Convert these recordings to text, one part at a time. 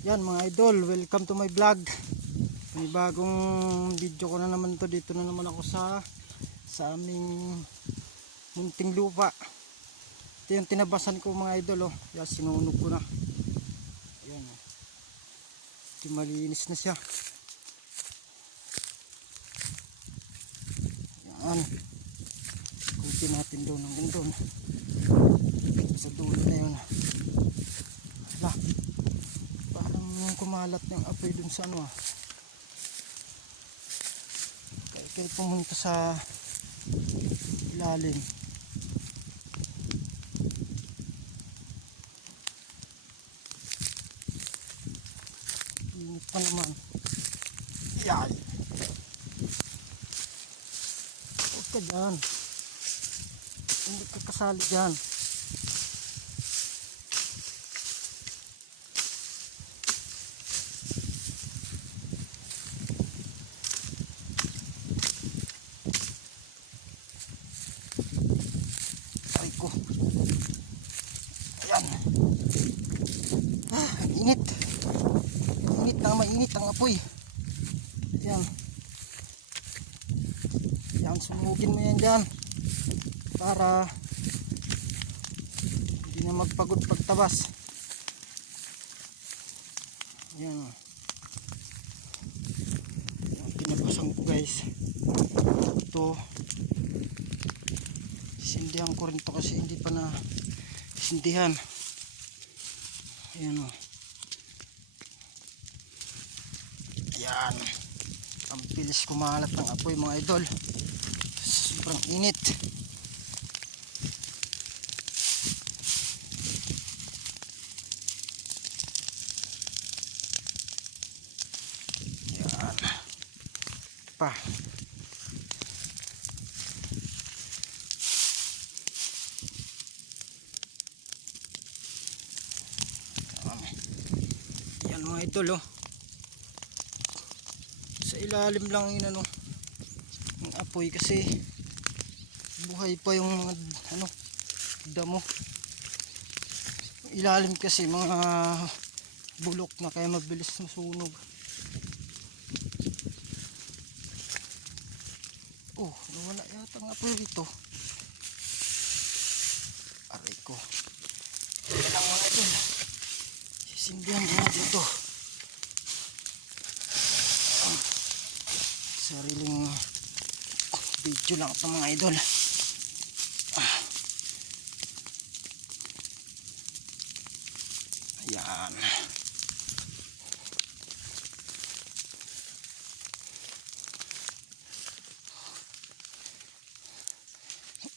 Yan mga idol, welcome to my vlog. May bagong video ko na naman to. Dito na naman ako sa aming munting lupa. Ito yung tinabasan ko mga idol. Yan, sinunog ko na. Ayan. Ito malinis na siya. Yan. Ikutin natin doon hanggang doon. Sa dulo na yun. Hala. Parang kumalat ng apoy dun sa ano. Kaya pumunta sa ilalim. Init pa naman. Yay! Huwag ka dyan. Hindi ka kasali dyan. Ko. Ayan. Init. Init na, mainit ang apoy. Ayan. Ayan, sumugin mo yan dyan. Para hindi na magpagod pagtabas. Ayan. Ayan, pinabasan ko guys. Ito. Sindihan ko rin to kasi hindi pa na sindihan. Ayan o. Ayan. Ang bilis kumalat ng apoy mga idol. Sobrang init. Ayan. Pa. Yan mga idol sa ilalim lang yun yung apoy kasi buhay pa yung mga damo. Ilalim kasi mga bulok na kaya mabilis masunog. Nawala yata ang apoy dito. Aray ko. Yan lang mga idol. Sisindihan na dito. Sariling video lang ito mga idol. Ayan.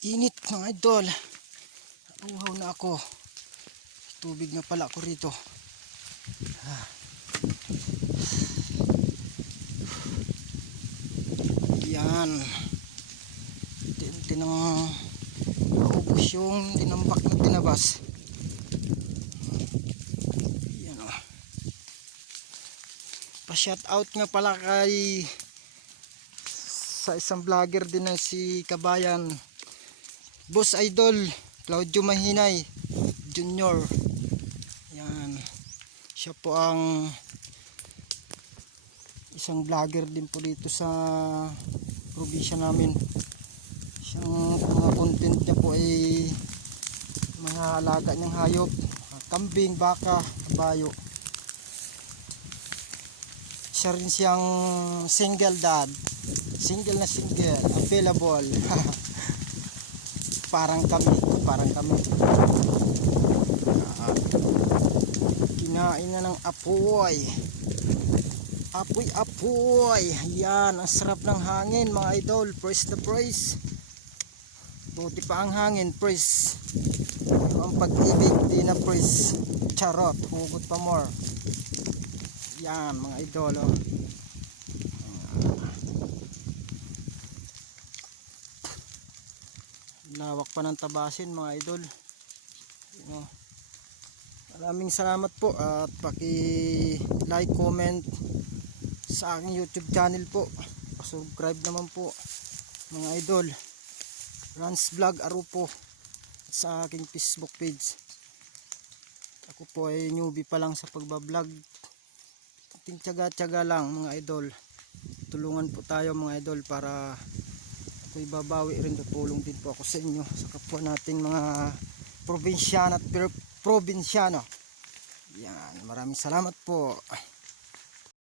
Init mga idol. Uhaw na ako. Tubig na pala ako rito. Yan. Naubos yung tinambak na tinabas. Yan o. Pa-shout out nga pala kay sa isang vlogger din na si Kabayan Boss Idol Claudio Mahinay Junior. Yan. Siya po ang isang vlogger din po dito sa probinsya namin. Siyang mga content niya po ay mga alaga niyang hayop, kambing, baka, bayo. Siya rin siyang single dad. Single na single, available. Parang kami. Kinain na ng apoy. Apoy. Yan, ang sarap ng hangin mga idol. Praise the praise. Buti pa ang hangin, praise. Ang pag-ibig di na praise. Charot, hugot pa more. Yan mga idol. Lawak pa ng tabasin mga idol. Maraming salamat po at paki-like, comment sa aking YouTube channel po. Pa-subscribe naman po mga idol. Rans Vlog Arupo sa aking Facebook page. Ako po ay newbie pa lang sa pagbablog. konting tiyaga-tiyaga lang mga idol. Tulungan po tayo mga idol para ako'y babawi rin, tutulong din po ako sa inyo, sa kapwa natin mga probinsyano at probinsyano. Yan, maraming salamat po.